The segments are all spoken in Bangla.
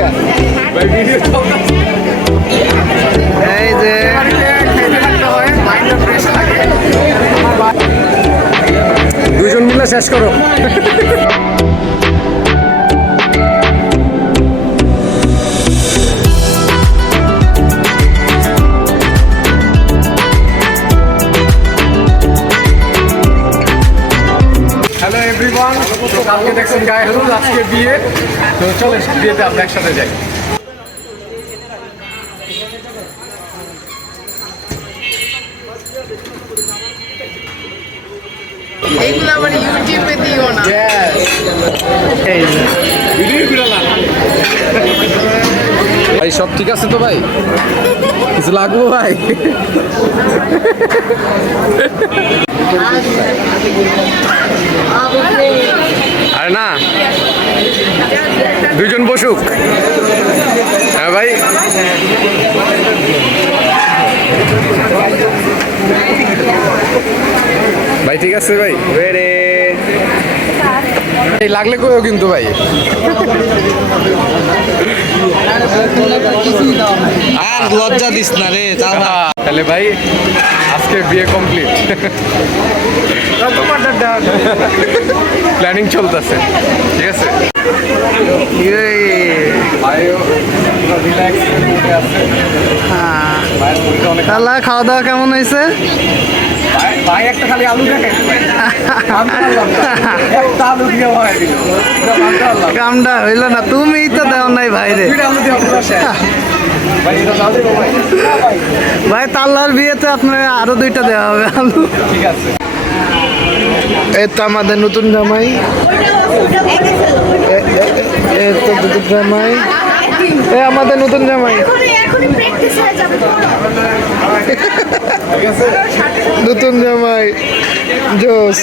দিয়া এই যে দুজন মিলে শেষ করো। হ্যালো এভরিওয়ান, তো কালকে দেখছেন গায়ে হলুদ, আজকে বিয়ে, তো চলে বিয়েতে আমরা একসাথে যাই। এইগুলো আবার ইউটিউবে দিও না। ভাই সব ঠিক আছে তো ভাই? কিছু লাগবো ভাই? আরে না, দুজন বসুক। হ্যাঁ ভাই, ভাই ঠিক আছে ভাই। এই লাগলে কইও কিন্তু ভাই। আর লজ্জা দিস না রে। তাহলে ভাই আজকে বিয়ে কমপ্লিট, প্ল্যানিং চলতেছে, ঠিক আছে? খাওয়া দাওয়া কেমন হয়েছে ভাই? একটা খালি আলু দেখে কামটা হইল না, তুমি তো দেও নাই ভাইরে। ভাই তাল্লার বিয়েতে আপনার আরো 2টা দেওয়া হবে আলু, ঠিক আছে? এই তো আমাদের নতুন জামাই, এই তো নতুন জামাই, আমাদের নতুন জামাই, নতুন জামাই জোস।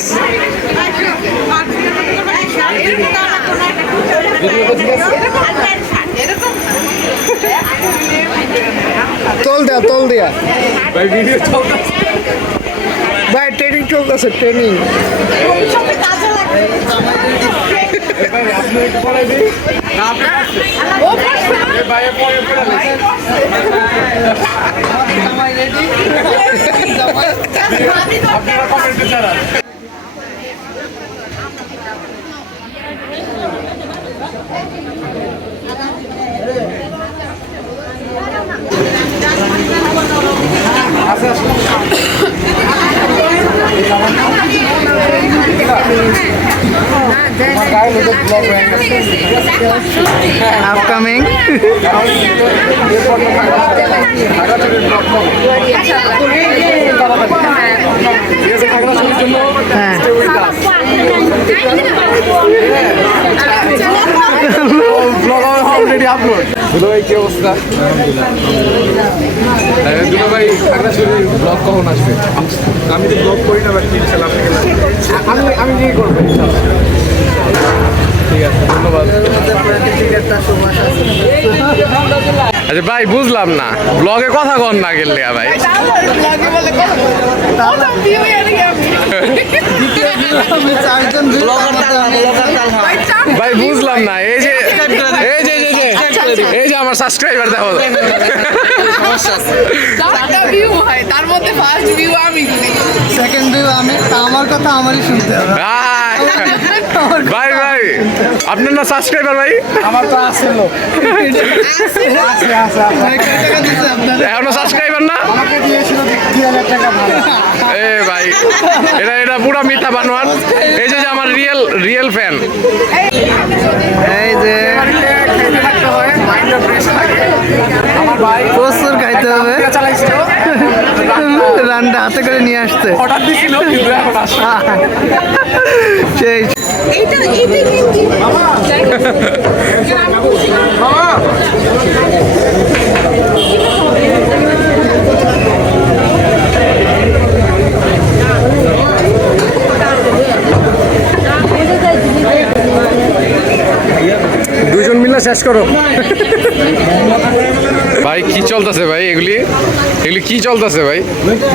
তল দেয়া ভাই, ভিডিও চলতেছে ভাই, ট্রেনিং চলতেছে, ট্রেনিং। Upcoming. Already upload. দুলো ভাই কি অবস্থা? দুলো ভাই খাগড়াছড়ি ব্লগ কখন আসবে? আমি তো ব্লগ করি না, আমি কি করবো? ঠিক আছে, ধন্যবাদ। আচ্ছা ভাই, বুঝলাম না, ব্লগে কথা কন না গেলে ভাই। ভাই বুঝলাম না, এই যে আমার সাবস্ক্রাইবার দেখো, তার মধ্যে ফার্স্ট ভিউ আমি, সেকেন্ড ভিউ আমি, আমার কথা আমারই শুনতে হবে। ভাই ভাই আপনার না সাবস্ক্রাইবার ভাই? আমার তো আছে লোক, এখনো সাবস্ক্রাইবার না? আমাকে দিয়েছিল 2000 টাকা। এ ভাই, এটা পুরো মিথ্যা বানোয়ার। এই যে আমার রিয়েল ফ্যান। এই যে প্রচুর খাইতে হবে, রান্না হাতে করে নিয়ে আসতে অর্ডার দিছিল, কিন্তু এখন আসে সেই। দুজন মিলে শেষ করো। ভাই কি চলতেছে ভাই? এগুলি কি চলতেছে ভাই?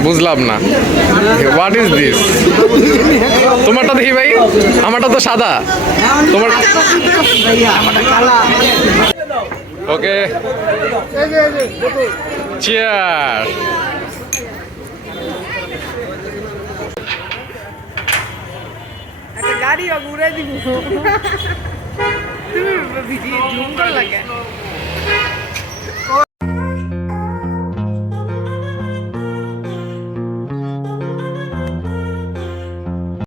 বুঝলাম না, হোয়াট ইজ দিস? তোমারটা দেখি ভাই, আমারটা তো সাদা, তোমার ওকে চিয়ার। একটা গাড়ি ঘুরে দিব তুমি ভিডিও জুম করে লাগে